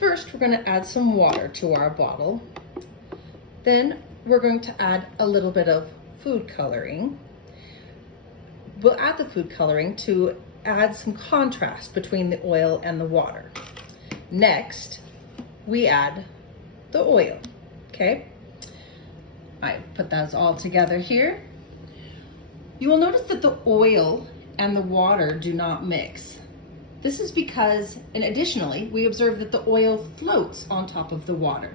First, we're going to add some water to our bottle. Then we're going to add a little bit of food coloring. We'll add the food coloring to add some contrast between the oil and the water. Next, we add the oil, okay? I put those all together here. You will notice that the oil and the water do not mix. This is because, and additionally, we observe that the oil floats on top of the water.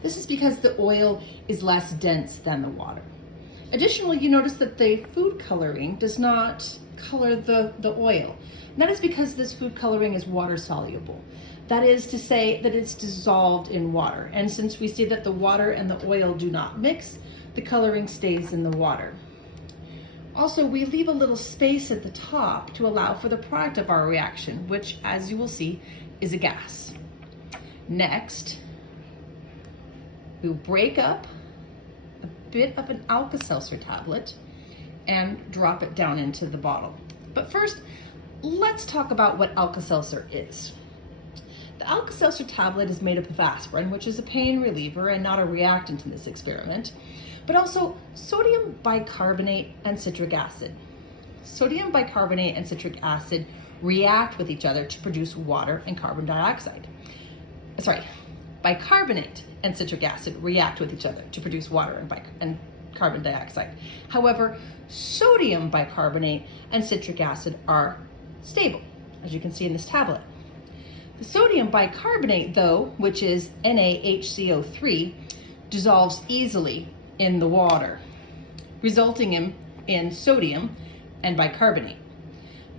This is because the oil is less dense than the water. Additionally, you notice that the food coloring does not color the oil. And that is because this food coloring is water soluble. That is to say that it's dissolved in water. And since we see that the water and the oil do not mix, the coloring stays in the water. Also, we leave a little space at the top to allow for the product of our reaction, which, as you will see, is a gas. Next, we'll break up a bit of an Alka-Seltzer tablet and drop it down into the bottle. But first, let's talk about what Alka-Seltzer is. The Alka-Seltzer tablet is made up of aspirin, which is a pain reliever and not a reactant in this experiment, but also sodium bicarbonate and citric acid. Sodium bicarbonate and citric acid react with each other to produce water and carbon dioxide. Bicarbonate and citric acid react with each other to produce water and carbon dioxide. However, sodium bicarbonate and citric acid are stable, as you can see in this tablet. The sodium bicarbonate, though, which is NaHCO3, dissolves easily in the water, resulting in sodium and bicarbonate.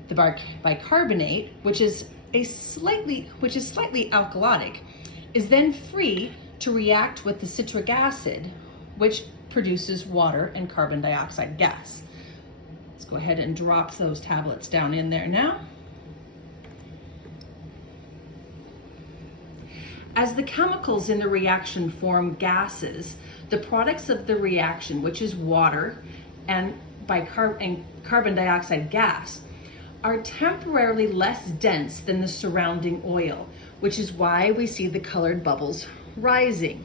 The bicarbonate, which is slightly alkalotic, is then free to react with the citric acid, which produces water and carbon dioxide gas. Let's go ahead and drop those tablets down in there now. As the chemicals in the reaction form gases, the products of the reaction, which is water and carbon dioxide gas, are temporarily less dense than the surrounding oil, which is why we see the colored bubbles rising.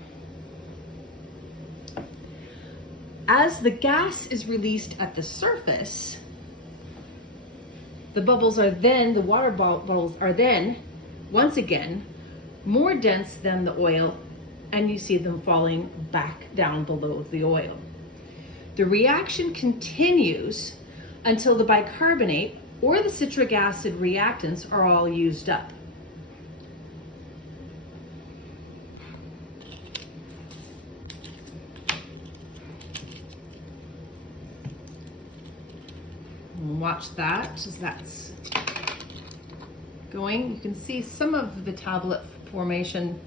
As the gas is released at the surface, the water bubbles are then, once again, more dense than the oil, and you see them falling back down below the oil. The reaction continues until the bicarbonate or the citric acid reactants are all used up. Watch that as that's going. You can see some of the tablet formation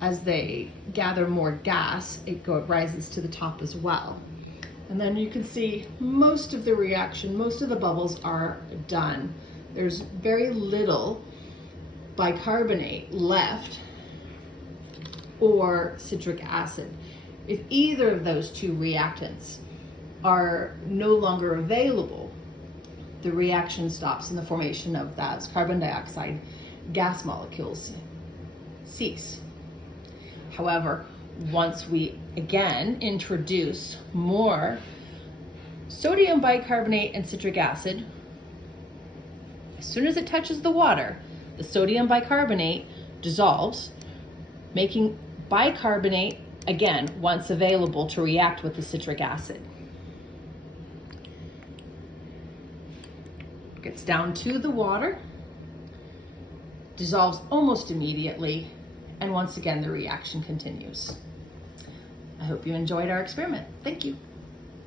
as they gather more gas, it rises to the top as well. And then you can see most of the reaction, most of the bubbles are done. There's very little bicarbonate left or citric acid. If either of those two reactants are no longer available, the reaction stops and the formation of those carbon dioxide gas molecules cease. However, once we again introduce more sodium bicarbonate and citric acid, as soon as it touches the water, the sodium bicarbonate dissolves, making bicarbonate again once available to react with the citric acid. Gets down to the water, dissolves almost immediately, and once again the reaction continues. I hope you enjoyed our experiment. Thank you.